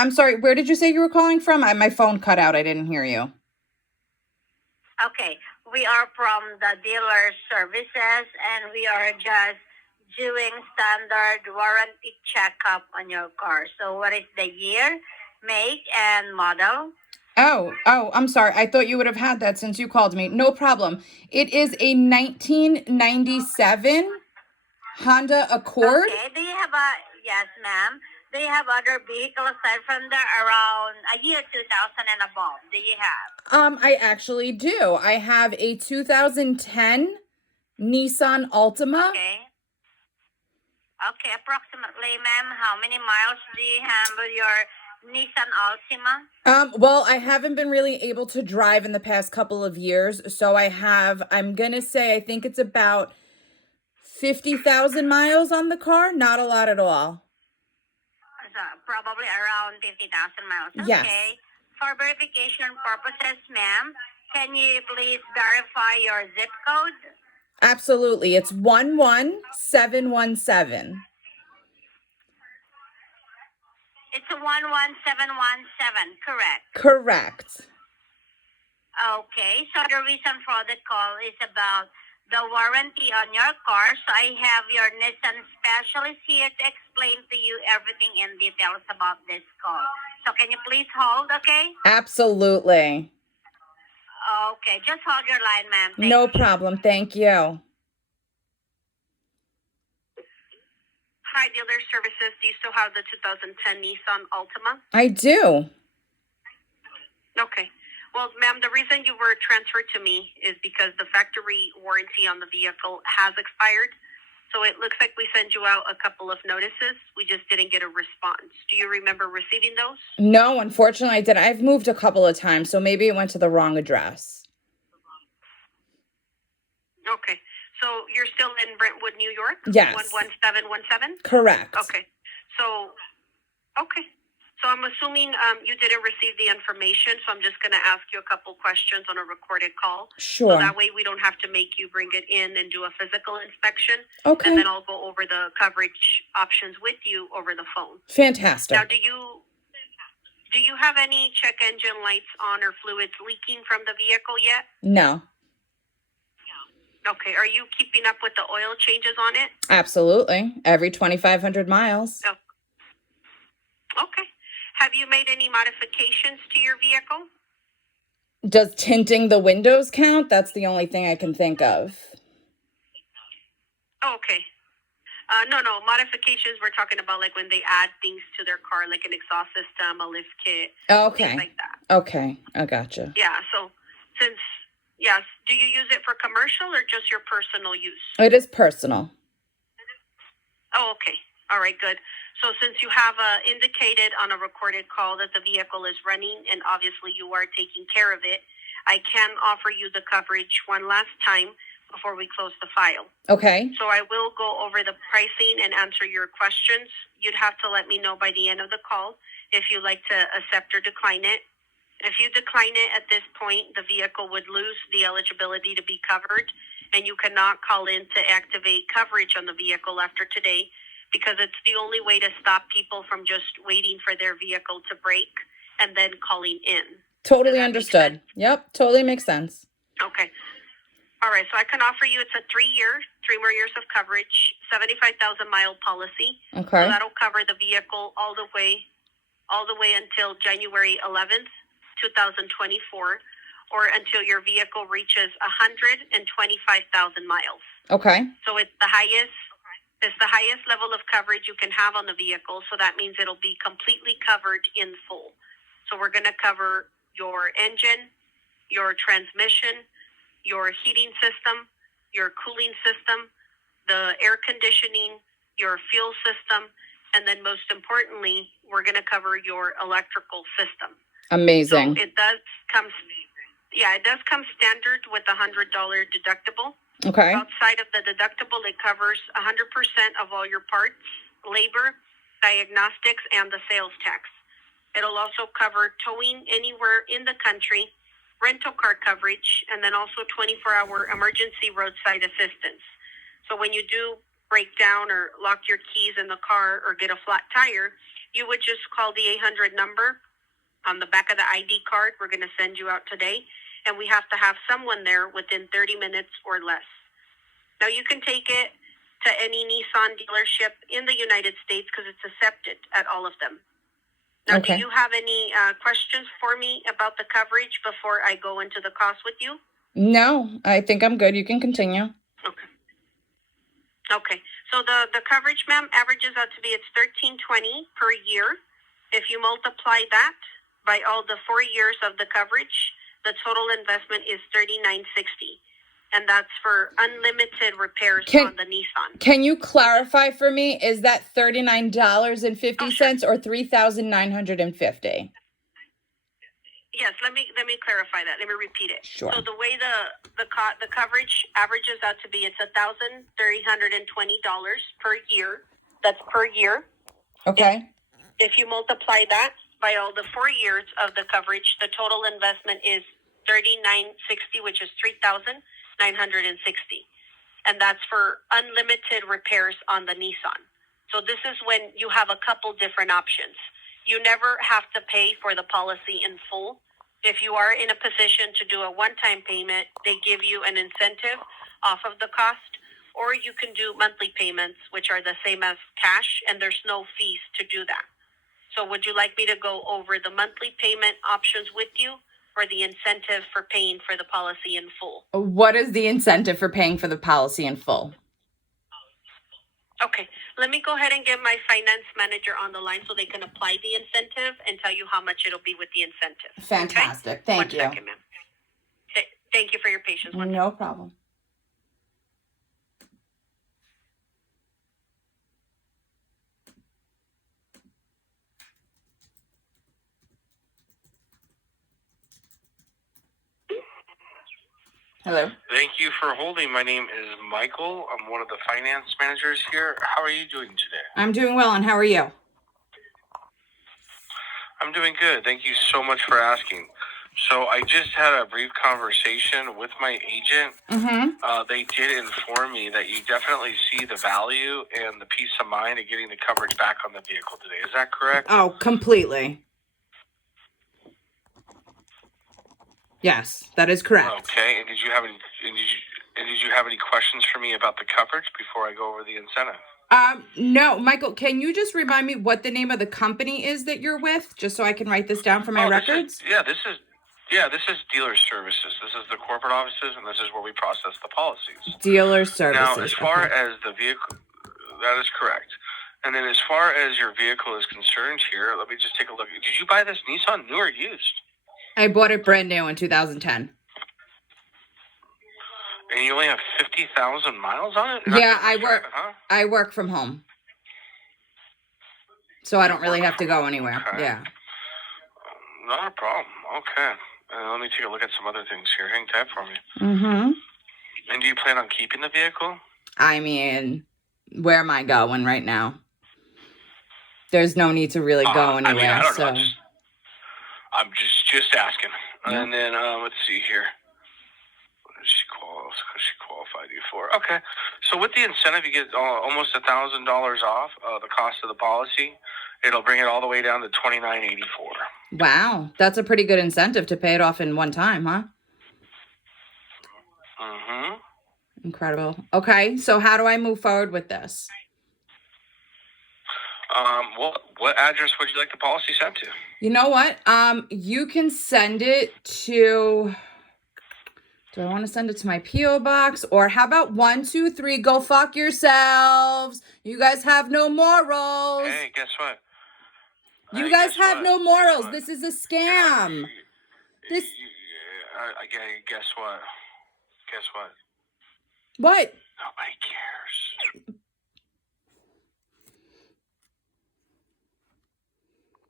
I'm sorry, where did you say you were calling from? My phone cut out. I didn't hear you. Okay, we are from the dealer services and we are just doing standard warranty checkup on your car. So what is the year, make, and model? I'm sorry. I thought you would have had that since you called me. No problem. It is a 1997 Honda Accord. Okay, do you have a, yes ma'am, do you have other vehicle aside from that around a year 2000 and above? Do you have? I actually do. I have a 2010 Nissan Altima. Okay. Okay, approximately, ma'am, how many miles do you have with your Nissan Altima? Well, I haven't been really able to drive in the past couple of years, so I'm gonna say I think it's about 50,000 miles on the car. Not a lot at all. So probably around 50,000 miles. Yes. Okay. For verification purposes, ma'am, can you please verify your zip code? Absolutely. It's 11717. It's a 11717, correct? Correct. Okay, so the reason for the call is about the warranty on your car. So I have your Nissan specialist here to explain to you everything in details about this call. So can you please hold, okay? Absolutely. Okay, just hold your line, ma'am. Thank No you. problem. Thank you. Hi, Dealer Services. Do you still have the 2010 Nissan Altima? I do. Okay. Well, ma'am, the reason you were transferred to me is because the factory warranty on the vehicle has expired. So it looks like we sent you out a couple of notices. We just didn't get a response. Do you remember receiving those? No, unfortunately, I did. I've moved a couple of times, so maybe it went to the wrong address. Okay. So you're still in Brentwood, New York? Yes. 11717? Correct. Okay. Okay. So I'm assuming you didn't receive the information, so I'm just going to ask you a couple questions on a recorded call. Sure. So that way we don't have to make you bring it in and do a physical inspection. Okay. And then I'll go over the coverage options with you over the phone. Fantastic. Now, do you have any check engine lights on or fluids leaking from the vehicle yet? No. Okay. Are you keeping up with the oil changes on it? Absolutely. Every 2,500 miles. Oh. Okay. Have you made any modifications to your vehicle? Does tinting the windows count? That's the only thing I can think of. Oh, okay. No. Modifications, we're talking about like when they add things to their car, like an exhaust system, a lift kit, Okay. things like that. Okay. I gotcha. Yeah. So yes, do you use it for commercial or just your personal use? It is personal. Oh, okay. All right, good. So since you have indicated on a recorded call that the vehicle is running and obviously you are taking care of it, I can offer you the coverage one last time before we close the file. Okay. So I will go over the pricing and answer your questions. You'd have to let me know by the end of the call if you'd like to accept or decline it. If you decline it at this point, the vehicle would lose the eligibility to be covered, and you cannot call in to activate coverage on the vehicle after today, because it's the only way to stop people from just waiting for their vehicle to break and then calling in. Totally understood. Yep, totally makes sense. Okay. All right, so I can offer you, it's a 3 more years of coverage, 75,000 mile policy. Okay. So that'll cover the vehicle all the way until January 11th, 2024, or until your vehicle reaches 125,000 miles. Okay. So it's the highest level of coverage you can have on the vehicle. So that means it'll be completely covered in full. So we're going to cover your engine, your transmission, your heating system, your cooling system, the air conditioning, your fuel system, and then most importantly, we're going to cover your electrical system. Amazing. So it does come standard with a $100 deductible. Okay. Outside of the deductible, it covers 100% of all your parts, labor, diagnostics, and the sales tax. It'll also cover towing anywhere in the country, rental car coverage, and then also 24-hour emergency roadside assistance. So when you do break down or lock your keys in the car or get a flat tire, you would just call the 800 number on the back of the ID card. We're going to send you out today, and we have to have someone there within 30 minutes or less. Now, you can take it to any Nissan dealership in the United States because it's accepted at all of them. Now, Okay. do you have any questions for me about the coverage before I go into the cost with you? No, I think I'm good. You can continue. Okay. Okay. So the coverage, ma'am, averages out to be it's $1,320 per year. If you multiply that by all the 4 years of the coverage, the total investment is $3,960, and that's for unlimited repairs on the Nissan. Can you clarify for me? Is that $39.50 sure. or $3,950? Yes, let me clarify that. Let me repeat it. Sure. So the way the coverage averages out to be, it's $1,320 per year. That's per year. Okay. If you multiply that by all the 4 years of the coverage, the total investment is $3,960, which is $3,960, and that's for unlimited repairs on the Nissan. So this is when you have a couple different options. You never have to pay for the policy in full. If you are in a position to do a one-time payment, they give you an incentive off of the cost, or you can do monthly payments, which are the same as cash, and there's no fees to do that. So would you like me to go over the monthly payment options with you, or the incentive for paying for the policy in full? What is the incentive for paying for the policy in full? Okay, let me go ahead and get my finance manager on the line so they can apply the incentive and tell you how much it'll be with the incentive. Fantastic. Okay? Thank you. One second, ma'am. Thank you for your patience. No problem. Hello. Thank you for holding. My name is Michael. I'm one of the finance managers here. How are you doing today? I'm doing well, and how are you? I'm doing good. Thank you so much for asking. So I just had a brief conversation with my agent. They did inform me that you definitely see the value and the peace of mind of getting the coverage back on the vehicle today. Is that correct? Oh, completely. Yes, that is correct. Okay. And did you have any questions for me about the coverage before I go over the incentive? No, Michael, can you just remind me what the name of the company is that you're with, just so I can write this down for my records? This is Dealer Services. This is the corporate offices, and this is where we process the policies. Dealer Services. Now, as far as the vehicle, that is correct. And then as far as your vehicle is concerned here, let me just take a look. Did you buy this Nissan new or used? I bought it brand new in 2010. And you only have 50,000 miles on it? Yeah, I work from home. So I don't really have to go anywhere. Okay. Yeah. Not a problem. Okay. Let me take a look at some other things here. Hang tight for me. And do you plan on keeping the vehicle? I mean, where am I going right now? There's no need to really go anywhere. I don't know. I'm just asking. Yeah. And then let's see here. What does she qualified you for? Okay. So with the incentive, you get almost $1,000 off the cost of the policy. It'll bring it all the way down to $2,984. Wow, that's a pretty good incentive to pay it off in one time, huh? Incredible. Okay, so how do I move forward with this? What address would you like the policy sent to? You know what? You can send it to. Do I want to send it to my P.O. box? Or how about 123, go fuck yourselves. You guys have no morals. Hey, guess what? You guys have no morals. This is a scam. Guess what? Guess what? What? Nobody cares.